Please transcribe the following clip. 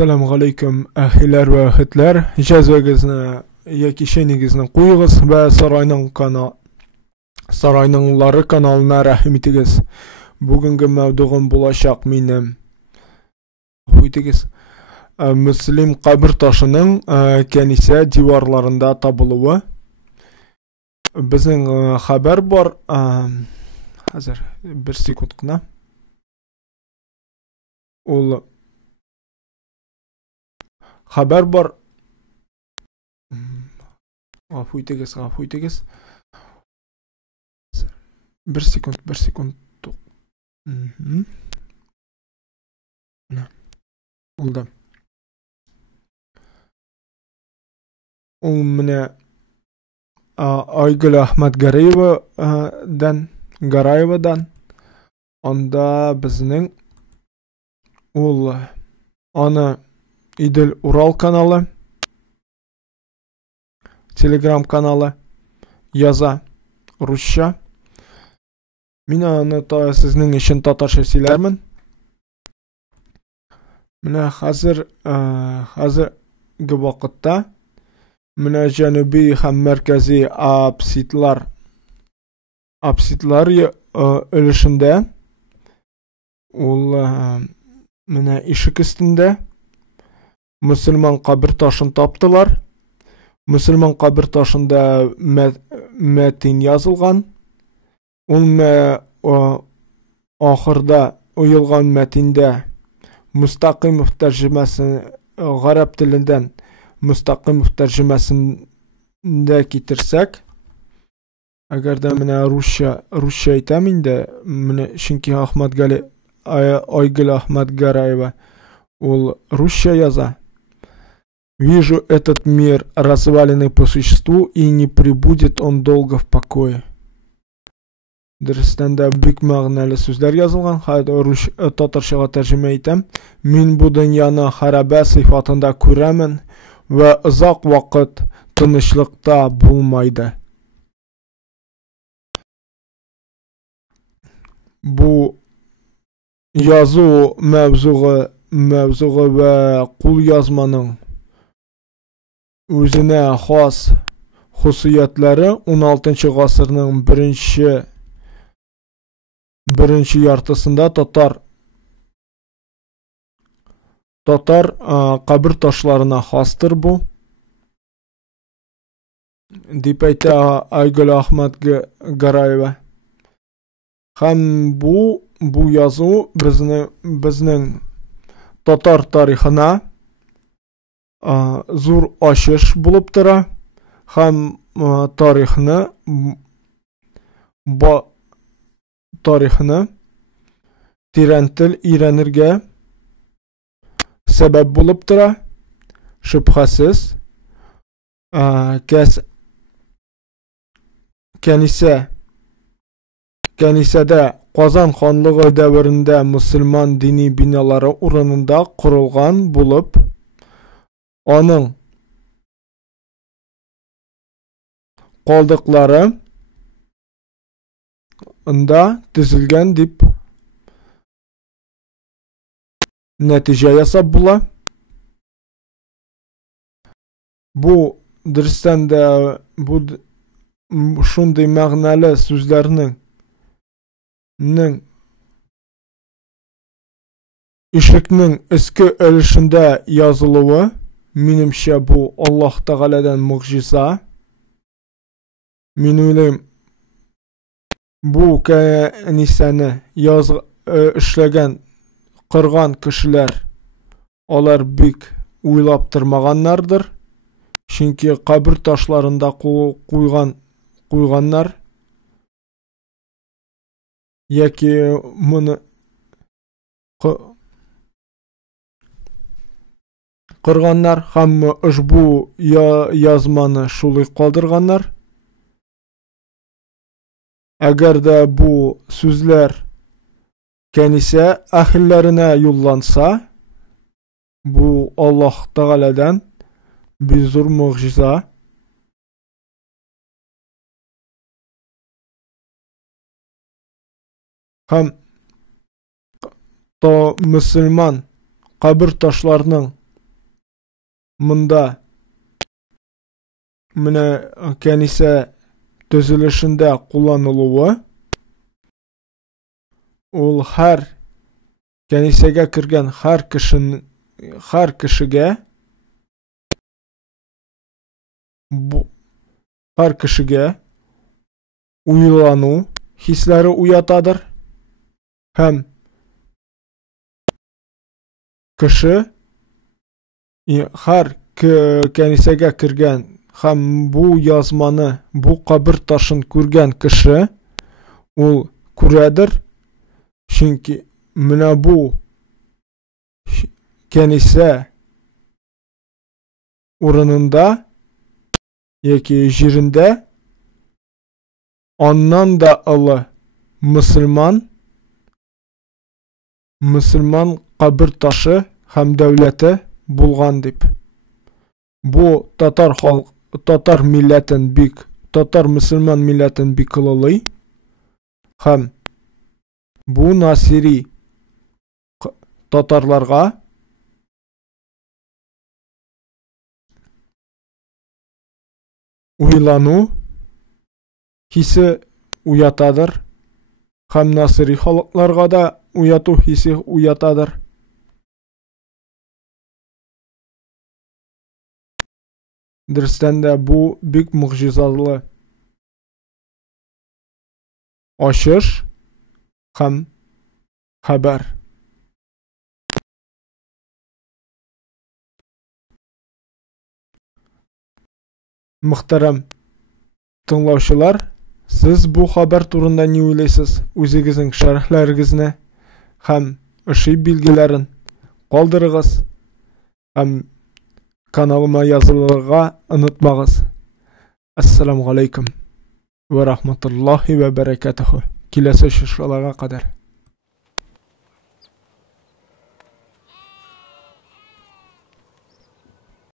Assalamu alaikum ahiler ve ahitler. Cezvegizini yoki sheningizni qo'yig'iz va Saroyninglar kanalına rahim etigiz. Bugungi mavduim bo'lajak mening Müslim qabr toshining kanisa divorlarında tabuluvi. Bizning xabar bor. Hozir bir sekundgina. Xabar bor. Afuytigiz. Bir sekund. Oldu. Mene Aygül Ahmet Garayevadan onda bizning ana İdil Ural kanalı, Telegram kanalı, yaza Rusça. Мен аны sizning için tatarcha söylermin. Mene hazırgi vaqtda mene janubiy ham markaziy apsitlar ölüşünde mene ишik üstünde Müslüman kabir taşını taptılar. Müslüman kabir taşında metin yazılgan. Ahırda uyulgan metinde müstakimov tercümesini Arap dilinden müstakimov tercümesinde getirsek, eğer de mene Rusça aytamin de mene çünkü Aygül Ahmet Garayeva Rusça yaza. Вижу этот мир разваленный по существу, и не пребудет он долго в покое. Дөрестән дә бик мәгънәле сүзләр язылган. Татарчага тәрҗемә итәм. Мин бу дөньяны харабә сыйфатында күрәмен ва озак вакыт тынычлыкта булмайды. Бу язу mevzuğu ve kul yazmanın özüne has hususiyetleri 16. asırın birinci yartısında Tatar kabir taşlarına hastır bu. Dip aytdi Aygül Ahmet Garayeva. Hem bu yazı bizning Tatar tarixina zor aşış bulup tura. Hem tarixini tirantil iğrenirge sebep bulup tura. Şüphesiz Kanisede Qozon xonlığı devrinde Müslüman dini binaları oranında kurulgan bulup, onun qaldıqları ında tüzülgen dip netije yasab bula. Bu dürüstten de şunday məğnəli sözlərinin ишикнең eski ölüşünde yazılığı menimçe bu Allah Teala'dan mucize. Men oylayım bu kanisani işlegen qırgan kişiler olar bik oylap turmaganlardır. Çünkü kabir taşlarında qoyganlar yoki buni qırganlar ham ushbu yazmani şulay qoldirganlar. Eğer de bu sözler kanisa ahillerine yollansa, bu Allah Teala'dan bir zor mucize. Hem Müslüman kabir taşlarının Монда менә кәнисә төзелешендә кулланылуы ул һәр кәнисәгә кергән һәр кешегә уйлану хисләре уятадыр һәм кеше һәр кәнисәгә кергән һәм бу язманы, бу кабер ташын күргән кеше ул күрәдер, чөнки менә бу кәнисә урынында яки җирендә аннан да олы мөселман кабер ташы һәм дәүләте булган дип. Бу татар милләтен бик, татар мөселман милләтен бик олылый һәм бу насири татарларга уйлану хисе уятадыр һәм насири халыкларга да уяту хисе уятадыр. Дөрестән дә бу бик мөгъҗизалы ачыш һәм хәбәр. Мөхтәрәм тыңлаучылар, сез бу хәбәр турында ни уйлыйсыз? Үзегезнең шәрехләрегезне һәм ышый билгеләрен калдырыгыз һәм каналыма язылырга онытмагыз. Ассаламу алейкум ва рахматуллахи ва баракатуху. Киләсе очышларга кадәр.